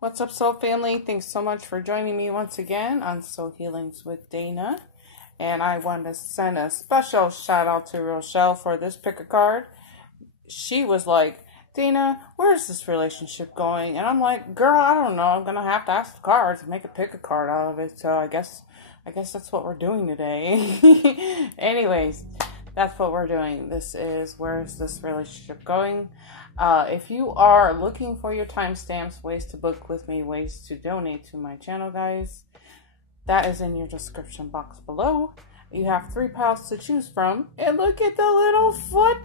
What's up, Soul Family? Thanks so much for joining me once again on Soul Healings with Dana. And I want to send a special shout out to Rochelle for this pick a card. She was like, Dana, where's this relationship going? And I'm like, girl, I don't know. I'm going to have to ask the cards and make a pick a card out of it. So I guess that's what we're doing today. Anyways, that's what we're doing. This is where's this relationship going? If you are looking for your timestamps, ways to book with me, ways to donate to my channel, guys, that is in your description box below. You have 3 piles to choose from. And look at the little foot.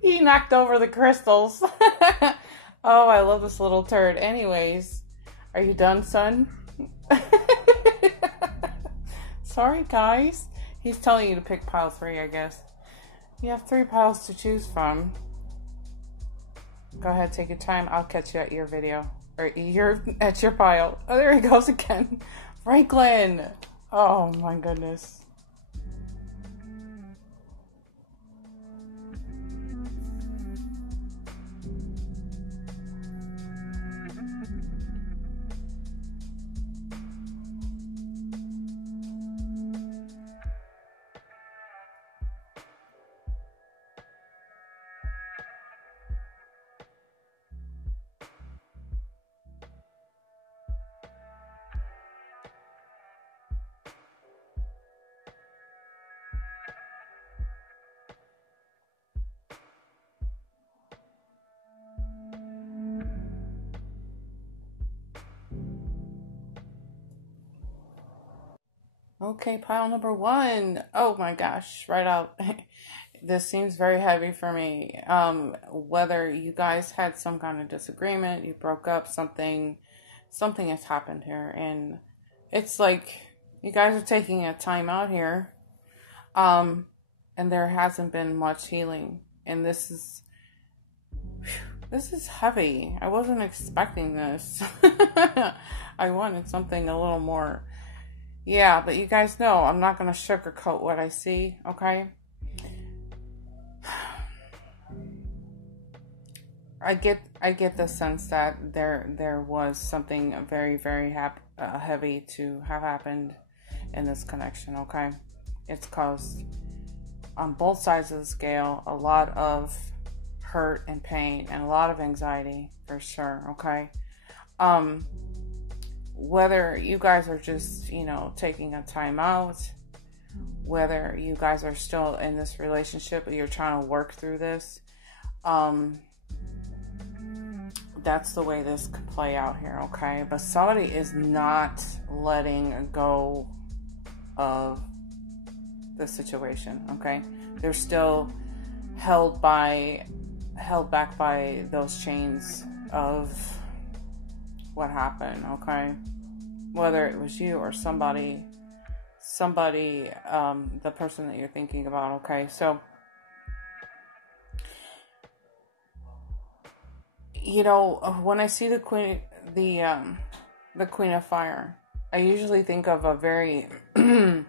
He knocked over the crystals. Oh, I love this little turd. Anyways, are you done, son? Sorry, guys. He's telling you to pick pile 3, I guess. You have 3 piles to choose from. Go ahead, take your time. I'll catch you at your video. Or at your pile. Oh, there he goes again. Franklin. Oh, my goodness. Okay, pile number 1. Oh my gosh, right out. This seems very heavy for me. Whether you guys had some kind of disagreement, you broke up, something has happened here, and it's like you guys are taking a time out here, and there hasn't been much healing, and this is heavy. I wasn't expecting this. I wanted something a little more. Yeah, but you guys know I'm not going to sugarcoat what I see, okay? I get the sense that there was something very, very heavy to have happened in this connection, okay? It's caused, on both sides of the scale, a lot of hurt and pain and a lot of anxiety, for sure, okay? Whether you guys are just, taking a time out, whether you guys are still in this relationship or you're trying to work through this, that's the way this could play out here, okay? But somebody is not letting go of the situation, okay? They're still held back by those chains of what happened, okay? Whether it was you or somebody, the person that you're thinking about, okay? So, when I see the Queen of Fire, I usually think of a very, a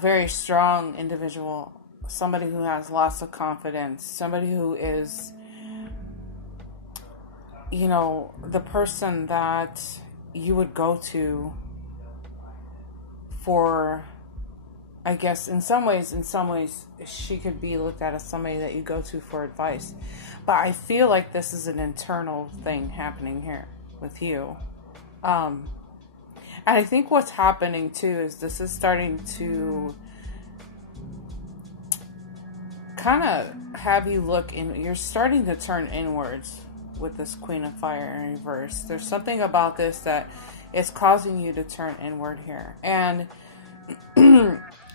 very strong individual, somebody who has lots of confidence, somebody who is, the person that you would go to for, I guess, in some ways, she could be looked at as somebody that you go to for advice. But I feel like this is an internal thing happening here with you. And I think what's happening too is this is starting to kind of have you look in, you're starting to turn inwards with this Queen of Fire in reverse. There's something about this that is causing you to turn inward here. And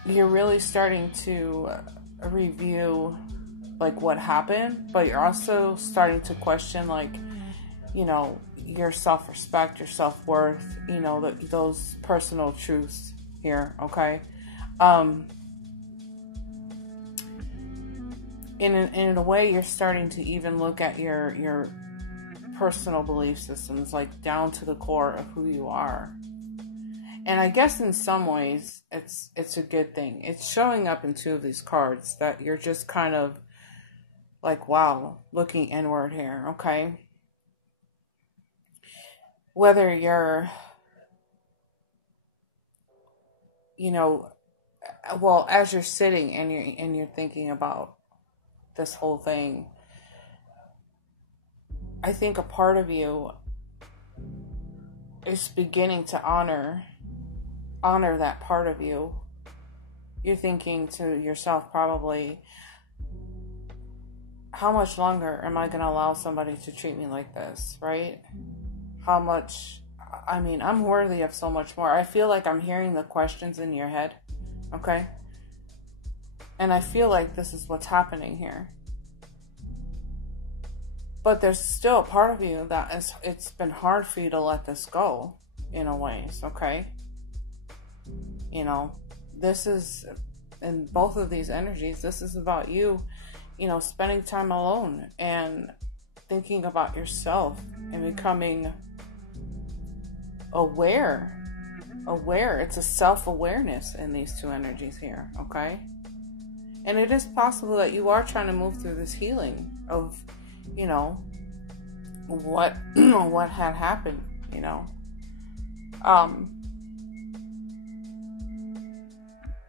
you're really starting to review like what happened, but you're also starting to question like, your self-respect, your self-worth, those personal truths here, okay? In a way, you're starting to even look at your personal belief systems, like down to the core of who you are. And I guess in some ways, it's a good thing. It's showing up in 2 of these cards that you're just kind of like, wow, looking inward here, okay? whether you're, you know, well, as you're sitting and you're thinking about this whole thing, I think a part of you is beginning to honor that part of you. You're thinking to yourself probably, how much longer am I going to allow somebody to treat me like this, right? How much, I mean, I'm worthy of so much more. I feel like I'm hearing the questions in your head, okay? And I feel like this is what's happening here. But there's still a part of you that it's been hard for you to let this go, in a ways, okay? You know, this is, in both of these energies, this is about you, you know, spending time alone and thinking about yourself and becoming aware. It's a self-awareness in these two energies here, okay? And it is possible that you are trying to move through this healing of, you know, what had happened, you know.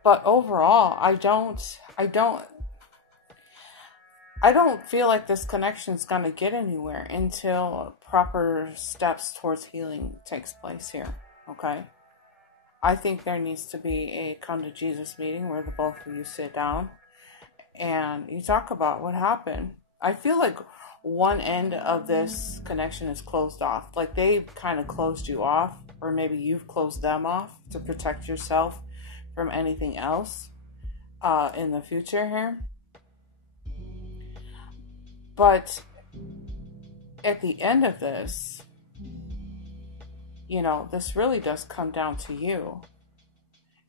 But overall, I don't feel like this connection is going to get anywhere until proper steps towards healing takes place here, okay? I think there needs to be a come to Jesus meeting where the both of you sit down and you talk about what happened. I feel like one end of this connection is closed off. Like they've kind of closed you off, or maybe you've closed them off to protect yourself from anything else in the future here. But at the end of this, you know, this really does come down to you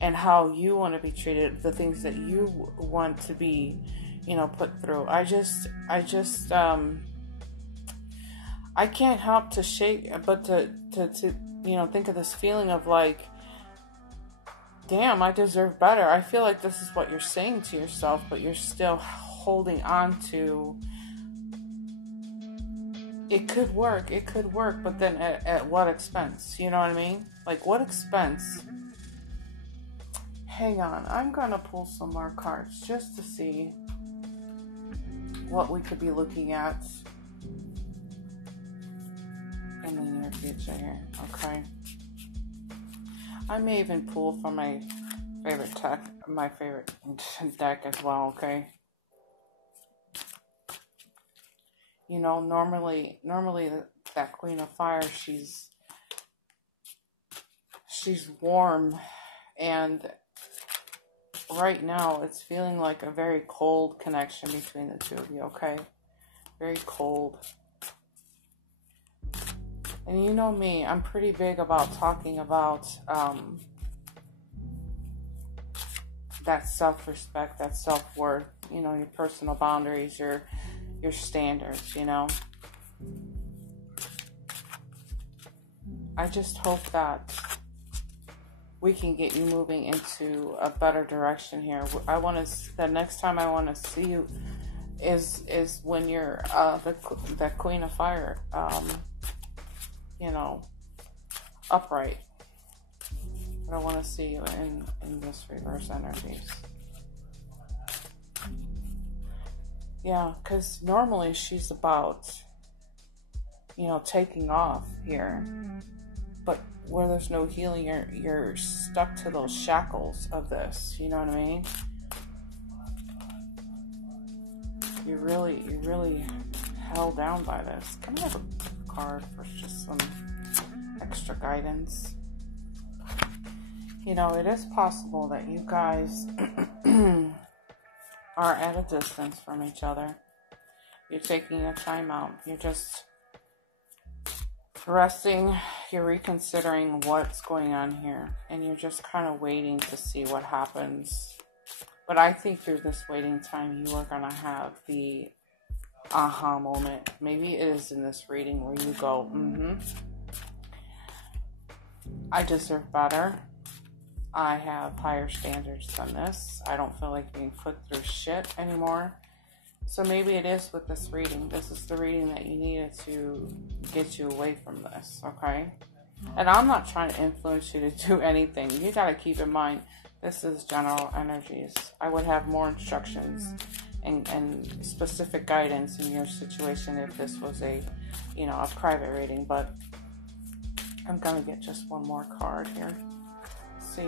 and how you want to be treated, the things that you want to be, you know, put through. I can't help to but to you know, think of this feeling of like, damn, I deserve better. I feel like this is what you're saying to yourself, but you're still holding on to, it could work, but then at what expense? You know what I mean? Like, what expense? Hang on, I'm gonna pull some more cards just to see what we could be looking at in the near future here, okay? I may even pull from my favorite deck as well, okay? You know, normally that Queen of Fire, she's warm, and right now it's feeling like a very cold connection between the two of you, okay? Very cold. And you know me, I'm pretty big about talking about that self-respect, that self-worth, you know, your personal boundaries, your standards, you know. I just hope that we can get you moving into a better direction here. The next time I want to see you is when you're the Queen of Fire, you know, upright. But I want to see you in this reverse energies. Yeah, because normally she's about, you know, taking off here. But where there's no healing, you're stuck to those shackles of this. You know what I mean? You're really held down by this. Can I have a card for just some extra guidance? You know, it is possible that you guys are at a distance from each other. You're taking a time out. You're just resting. You're reconsidering what's going on here. And you're just kind of waiting to see what happens. But I think through this waiting time, you are going to have the aha moment. Maybe it is in this reading where you go, I deserve better. I have higher standards than this. I don't feel like being put through shit anymore. So maybe it is with this reading. This is the reading that you needed to get you away from this, okay? And I'm not trying to influence you to do anything. You got to keep in mind, this is general energies. I would have more instructions and specific guidance in your situation if this was a, you know, a private reading. But I'm going to get just one more card here. See.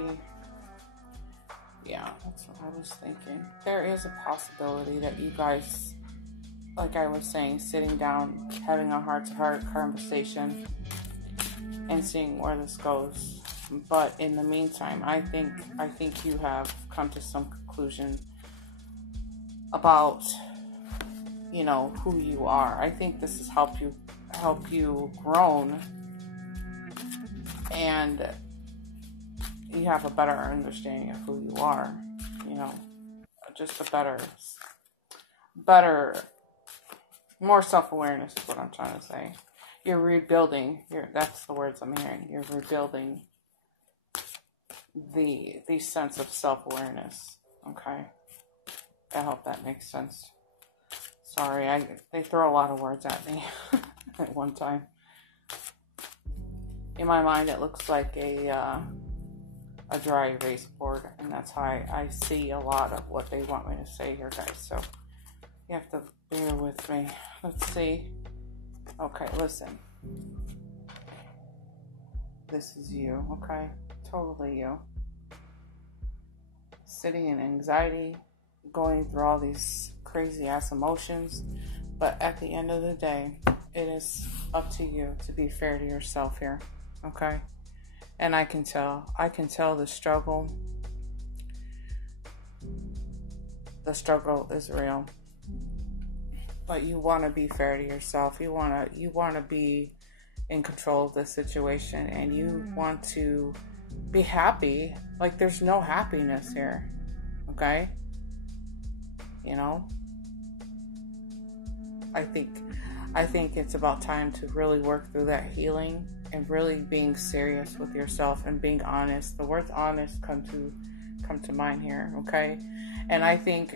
Yeah, that's what I was thinking. There is a possibility that you guys, like I was saying, sitting down, having a heart-to-heart conversation and seeing where this goes. But in the meantime, I think you have come to some conclusion about, you know, who you are. I think this has helped you grown, and you have a better understanding of who you are, you know, just a better, more self-awareness is what I'm trying to say. You're rebuilding, that's the words I'm hearing. You're rebuilding the sense of self-awareness, okay? I hope that makes sense. Sorry, they throw a lot of words at me at one time. In my mind, it looks like a dry erase board, and that's how I see a lot of what they want me to say here, guys. So you have to bear with me. Let's see. Okay, listen. This is you, okay? Totally you. Sitting in anxiety, going through all these crazy ass emotions, but at the end of the day, it is up to you to be fair to yourself here, okay? And I can tell the struggle is real. But you want to be fair to yourself. You want to be in control of the situation, and you want to be happy. Like, there's no happiness here. Okay? You know? I think it's about time to really work through that healing and really being serious with yourself and being honest. The words honest come to mind here, okay? And I think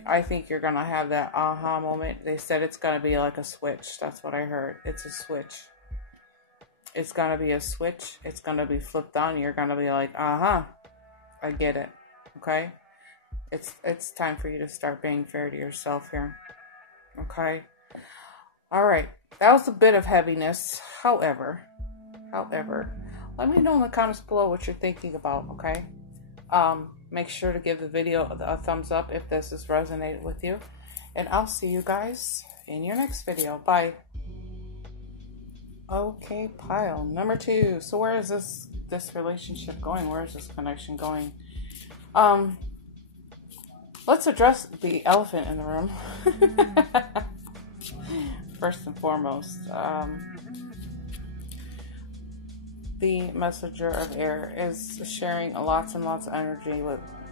you're gonna have that aha moment. They said it's gonna be like a switch. That's what I heard. It's a switch. It's gonna be a switch. It's gonna be flipped on. You're gonna be like, I get it. Okay? It's time for you to start being fair to yourself here. Okay? Alright. That was a bit of heaviness. However, let me know in the comments below what you're thinking about, okay? Make sure to give the video a thumbs up if this has resonated with you. And I'll see you guys in your next video. Bye. Okay, pile number 2. So where is this relationship going? Where is this connection going? Let's address the elephant in the room. First and foremost, the messenger of air is sharing lots and lots of energy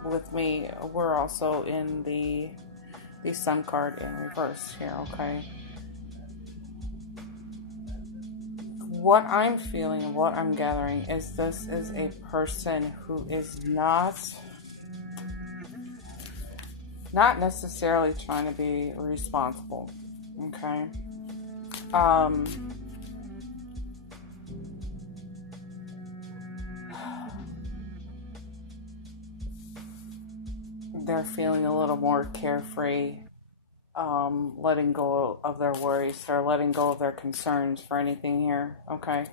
with me. We're also in the sun card in reverse here, okay? What I'm feeling and what I'm gathering is this is a person who is not necessarily trying to be responsible, okay? They're feeling a little more carefree, letting go of their worries or letting go of their concerns for anything here, okay?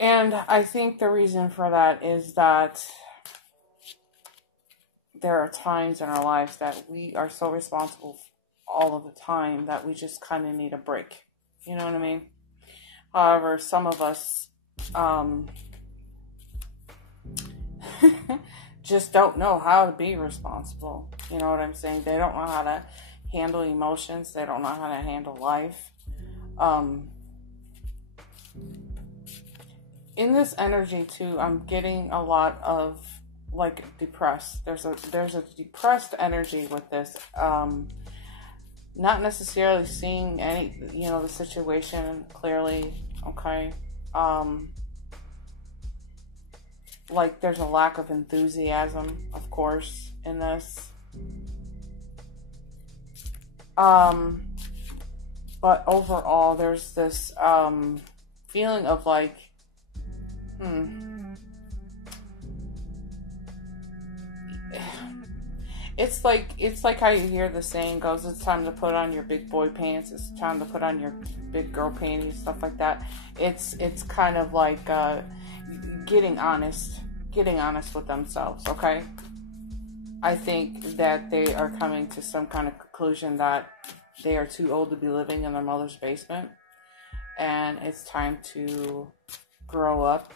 And I think the reason for that is that there are times in our lives that we are so responsible all of the time that we just kind of need a break. You know what I mean? However, some of us just don't know how to be responsible. You know what I'm saying? They don't know how to handle emotions. They don't know how to handle life. In this energy too, I'm getting a lot of like depressed. There's a depressed energy with this. Not necessarily seeing any, you know, the situation clearly. Okay. Like there's a lack of enthusiasm, of course, in this. But overall, there's this feeling of like, it's like how you hear the saying goes, it's time to put on your big boy pants, it's time to put on your big girl panties, stuff like that. It's kind of like getting honest with themselves, okay? I think that they are coming to some kind of conclusion that they are too old to be living in their mother's basement, and it's time to grow up,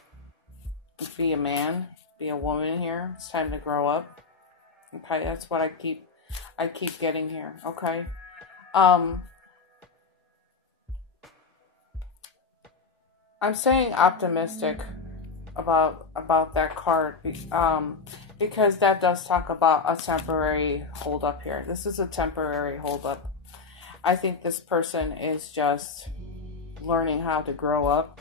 be a man, be a woman here. It's time to grow up. Okay, that's what I keep getting here. Okay, I'm saying optimistic about that card, because that does talk about a temporary hold up here. This is a temporary hold up. I think this person is just learning how to grow up,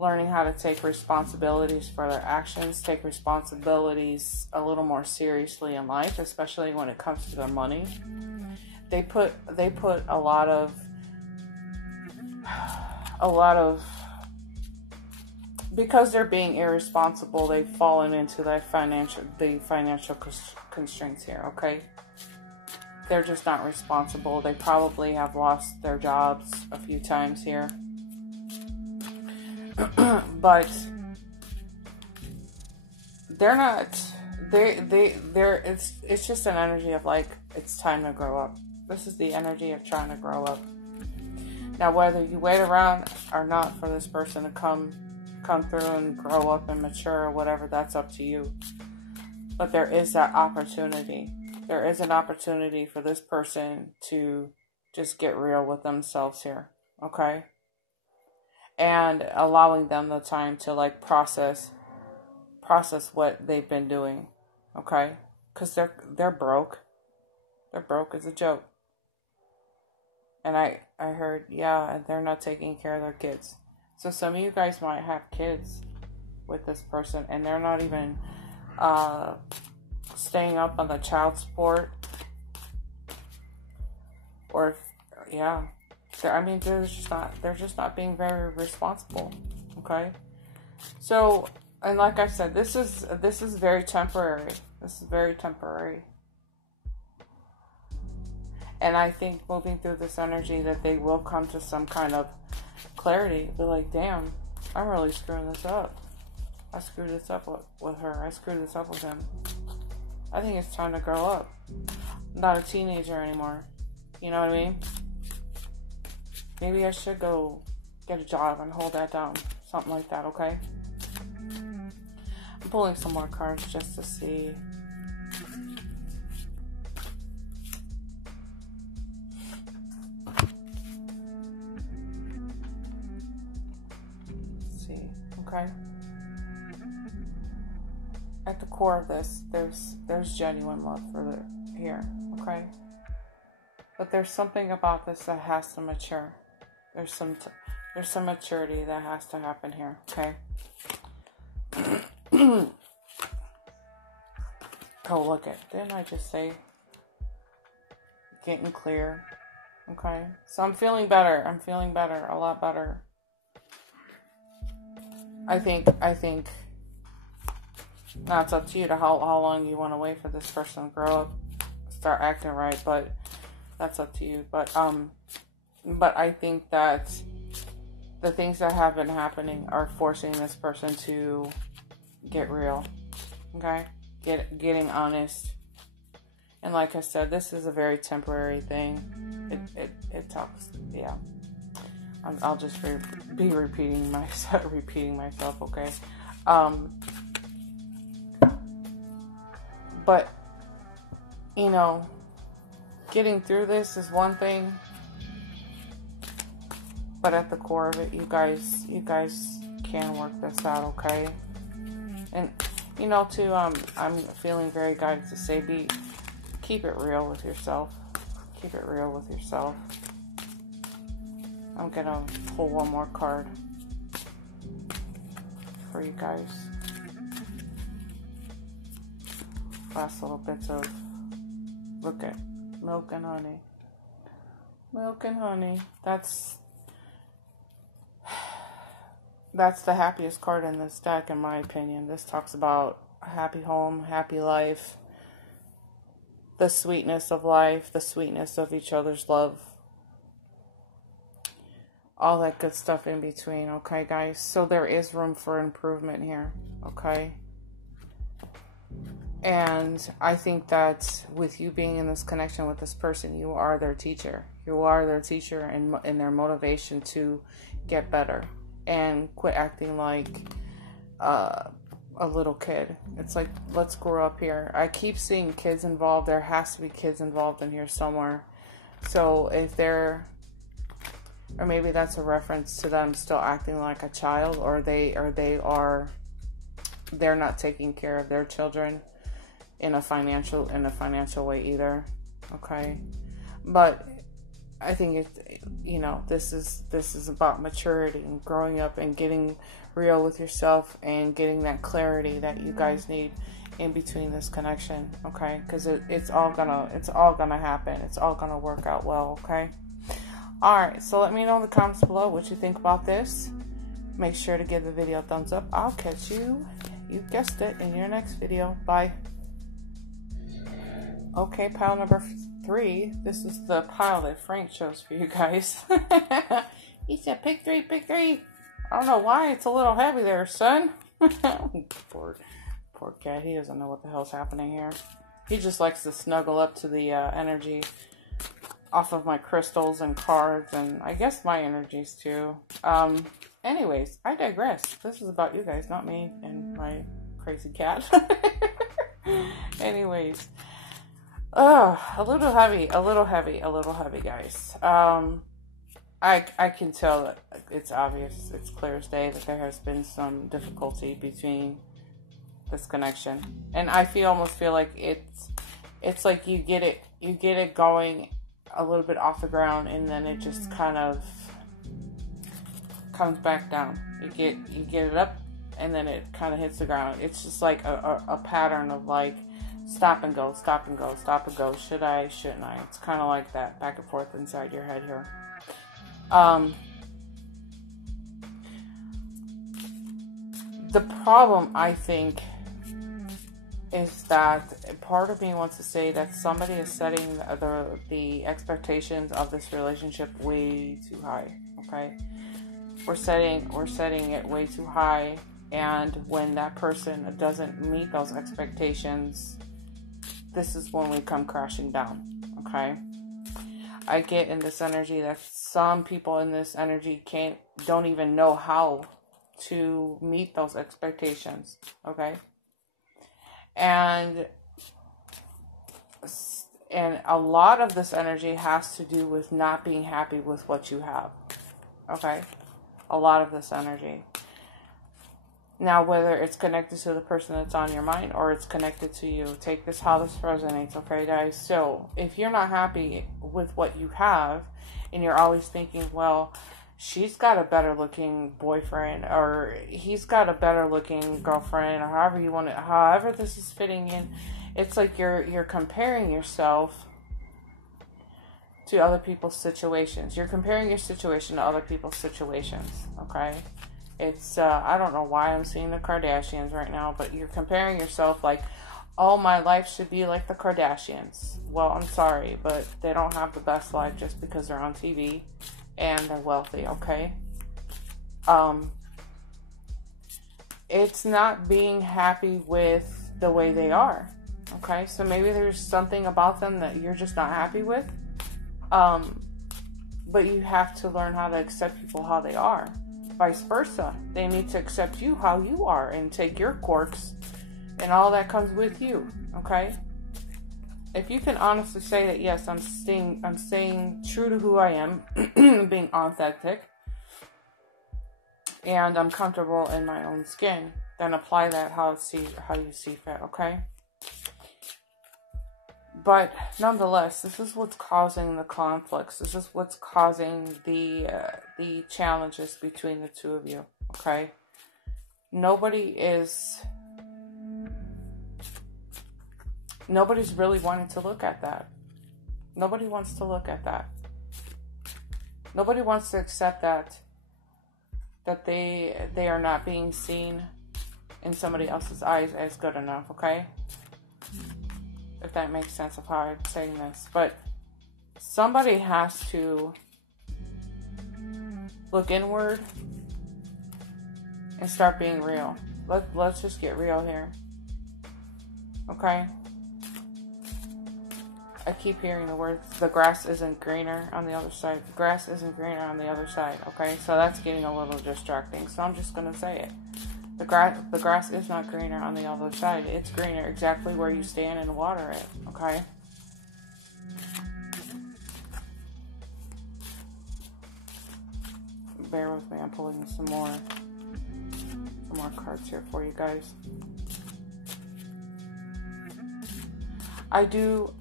learning how to take responsibilities for their actions, take responsibilities a little more seriously in life, especially when it comes to their money. They put a lot of because they're being irresponsible, they've fallen into the financial constraints here, okay? They're just not responsible. They probably have lost their jobs a few times here. But they're not, it's just an energy of like, it's time to grow up. This is the energy of trying to grow up. Now, whether you wait around or not for this person to come through and grow up and mature or whatever, that's up to you. But there is that opportunity. There is an opportunity for this person to just get real with themselves here, okay? And allowing them the time to like process what they've been doing, okay? Because they're broke. They're broke as a joke. And I heard, yeah, and they're not taking care of their kids. So some of you guys might have kids with this person, and they're not even staying up on the child support, or yeah, I mean, they're just not being very responsible. Okay, so, and like I said, this is very temporary. This is very temporary, and I think moving through this energy that they will come to some kind of clarity. Be like, damn, I'm really screwing this up. I screwed this up with her. I screwed this up with him. I think it's time to grow up. I'm not a teenager anymore. You know what I mean? Maybe I should go get a job and hold that down. Something like that, okay? I'm pulling some more cards just to see. Let's see, okay? At the core of this, there's genuine love for here, okay? But there's something about this that has to mature. There's some maturity that has to happen here, okay? Oh, look at, didn't I just say getting clear? Okay, so I'm feeling better. A lot better. I think. Now it's up to you to how long you want to wait for this person to grow up, start acting right, but that's up to you. But I think that the things that have been happening are forcing this person to get real, okay? Getting honest. And like I said, this is a very temporary thing. It talks, yeah. I'll just be repeating myself, okay? But, you know, getting through this is one thing, but at the core of it, you guys can work this out, okay? And, you know, too, I'm feeling very guided to say, keep it real with yourself. Keep it real with yourself. I'm gonna pull one more card for you guys. Milk and honey. Milk and honey. That's the happiest card in this deck, in my opinion. This talks about a happy home, happy life, the sweetness of life, the sweetness of each other's love, all that good stuff in between, okay, guys? So there is room for improvement here, okay? And I think that with you being in this connection with this person, you are their teacher. You are their teacher and their motivation to get better and quit acting like a little kid. It's like, let's grow up here. I keep seeing kids involved. There has to be kids involved in here somewhere. So if they're, or maybe that's a reference to them still acting like a child, or they're not taking care of their children in a financial way either. Okay. But I think it, you know, this is about maturity and growing up and getting real with yourself and getting that clarity that you guys need in between this connection. Okay. Cause it's all gonna happen. It's all gonna work out well. Okay. All right. So let me know in the comments below what you think about this. Make sure to give the video a thumbs up. I'll catch you guessed it, in your next video. Bye. Okay, pile number 3. This is the pile that Frank chose for you guys. He said, pick 3, pick 3. I don't know why. It's a little heavy there, son. Poor cat. He doesn't know what the hell's happening here. He just likes to snuggle up to the energy off of my crystals and cards, and I guess my energies too. Anyways, I digress. This is about you guys, not me and my crazy cat. Anyways. A little heavy, guys. I can tell that it's obvious, it's clear as day that there has been some difficulty between this connection. And I almost feel like it's like you get it going a little bit off the ground, and then it just kind of comes back down. You get it up, and then it kind of hits the ground. It's just like a pattern of like, stop and go, stop and go, stop and go. Should I, shouldn't I? It's kind of like that, back and forth inside your head here. The problem, I think, is that part of me wants to say that somebody is setting the expectations of this relationship way too high. Okay, we're setting it way too high, and when that person doesn't meet those expectations, this is when we come crashing down. Okay, I get in this energy that some people in this energy don't even know how to meet those expectations. Okay, and a lot of this energy has to do with not being happy with what you have. Okay, a lot of this energy. Now, whether it's connected to the person that's on your mind or it's connected to you, take this how this resonates, okay, guys? So, if you're not happy with what you have, and you're always thinking, well, she's got a better looking boyfriend, or he's got a better looking girlfriend, or however this is fitting in, it's like you're comparing yourself to other people's situations. You're comparing your situation to other people's situations, okay? It's, I don't know why I'm seeing the Kardashians right now, but you're comparing yourself like, oh, my life should be like the Kardashians. Well, I'm sorry, but they don't have the best life just because they're on TV and they're wealthy, okay? It's not being happy with the way they are, okay? So maybe there's something about them that you're just not happy with. But you have to learn how to accept people how they are. Vice versa. They need to accept you how you are and take your quirks and all that comes with you. Okay? If you can honestly say that, yes, I'm staying true to who I am, being authentic, and I'm comfortable in my own skin, then apply that how you see fit. Okay? But nonetheless, this is what's causing the conflicts. This is what's causing the challenges between the two of you. Okay, nobody's really wanting to look at that. Nobody wants to look at that. Nobody wants to accept that they are not being seen in somebody else's eyes as good enough, okay? If that makes sense of how I'm saying this. But somebody has to look inward and start being real. Let's just get real here. Okay? I keep hearing the words, the grass isn't greener on the other side. The grass isn't greener on the other side, okay? So that's getting a little distracting, so I'm just going to say it. The grass is not greener on the other side. It's greener exactly where you stand and water it, okay? Bear with me, I'm pulling some more cards here for you guys. I do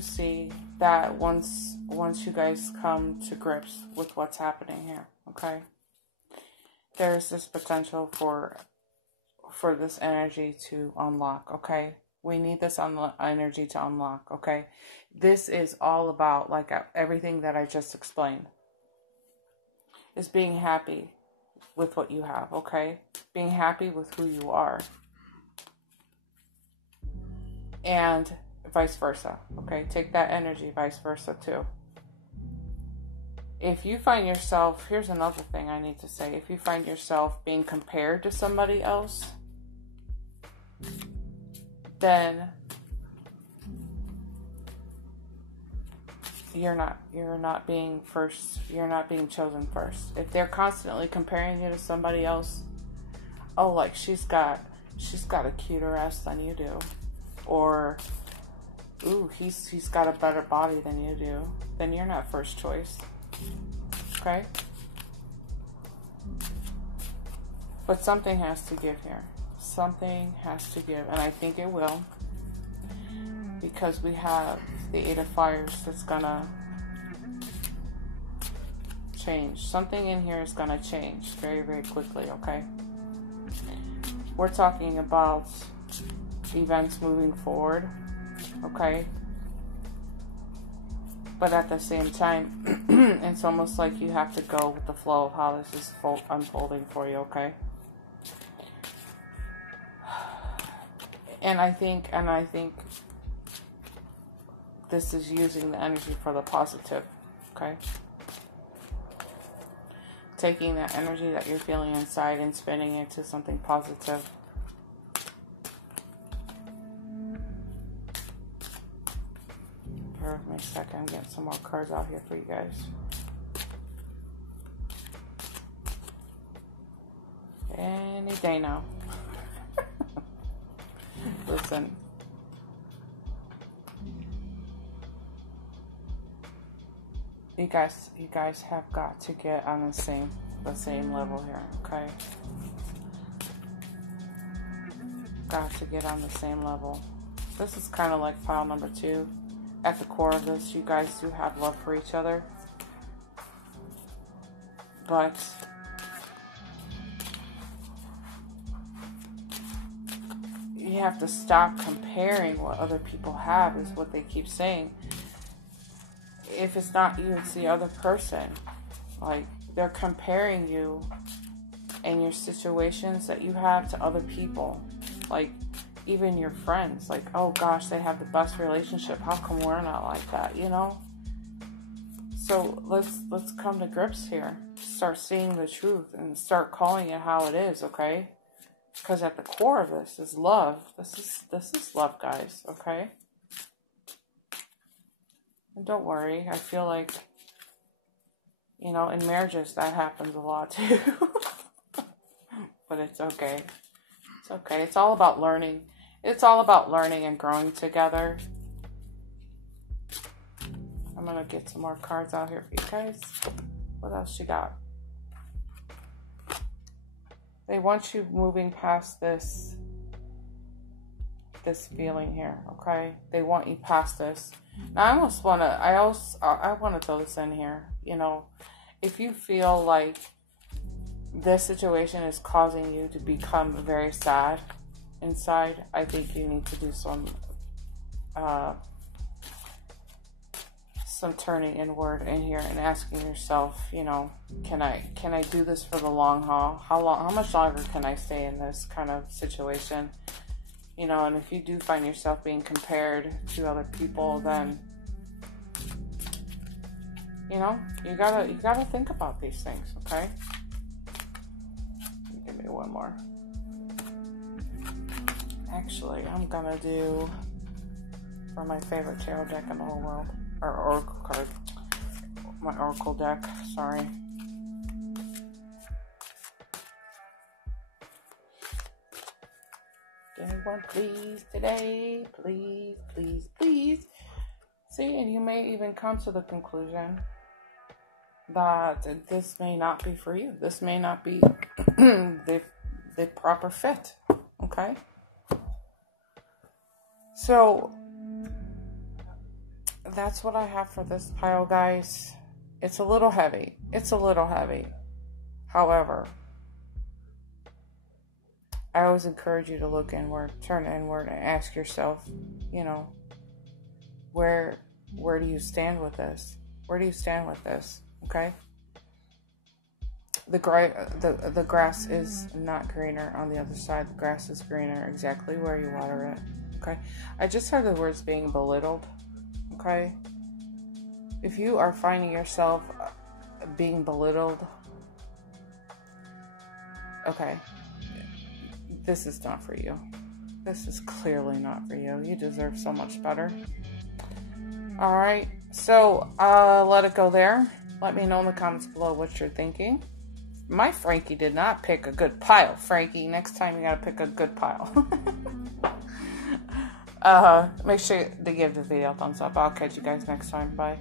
see that once you guys come to grips with what's happening here, okay? There's this potential for this energy to unlock, okay? We need this energy to unlock, okay? This is all about, like, everything that I just explained. Is being happy with what you have, okay? Being happy with who you are. And vice versa, okay? Take that energy, vice versa, too. If you find yourself, here's another thing I need to say. If you find yourself being compared to somebody else, then you're not being first. You're not being chosen first. If they're constantly comparing you to somebody else, oh, like she's got a cuter ass than you do, or ooh, he's got a better body than you do, then you're not first choice. Okay? But something has to give here. Something has to give, and I think it will, because we have the Eight of Fires that's gonna change. Something in here is gonna change very, very quickly, okay? We're talking about events moving forward, okay? But at the same time, it's almost like you have to go with the flow of how this is unfolding for you, okay? And I think this is using the energy for the positive, okay? Taking that energy that you're feeling inside and spinning it to something positive. Bear with me a second, I'm getting some more cards out here for you guys. Any day now. Listen. You guys have got to get on the same level here, okay? Got to get on the same level. This is kind of like pile number 2. At the core of this, you guys do have love for each other. But you have to stop comparing what other people have, is what they keep saying. If it's not you, it's the other person. Like, they're comparing you and your situations that you have to other people. Like, even your friends. Like, oh gosh, they have the best relationship. How come we're not like that, you know? So let's come to grips here. Start seeing the truth and start calling it how it is, okay? Because at the core of this is love. This is love, guys, okay? And don't worry, I feel like, you know, in marriages that happens a lot too. But it's okay. It's okay. It's all about learning. It's all about learning and growing together. I'm going to get some more cards out here for you guys. What else you got? They want you moving past this feeling here, okay? They want you past this. Now, I want to throw this in here. You know, if you feel like this situation is causing you to become very sad inside, I think you need to do some some turning inward in here and asking yourself, you know, can I do this for the long haul? How much longer can I stay in this kind of situation? You know, and if you do find yourself being compared to other people, then, you know, you gotta think about these things, okay? Give me one more. Actually, I'm gonna do for my favorite tarot deck in the whole world, or oracle card, my oracle deck. Sorry. Anyone please today? Please, please, please. See, and you may even come to the conclusion that this may not be for you. This may not be the proper fit. Okay? So, that's what I have for this pile, guys. It's a little heavy. It's a little heavy. However, I always encourage you to look inward, turn inward, and ask yourself, you know, where do you stand with this? Where do you stand with this? Okay? The grass is not greener on the other side. The grass is greener exactly where you water it. Okay? I just heard the words being belittled. Okay? If you are finding yourself being belittled, okay, this is not for you. This is clearly not for you. You deserve so much better. Alright, so let it go there. Let me know in the comments below what you're thinking. My Frankie did not pick a good pile. Frankie, next time you gotta pick a good pile. Make sure to give the video a thumbs up. I'll catch you guys next time. Bye.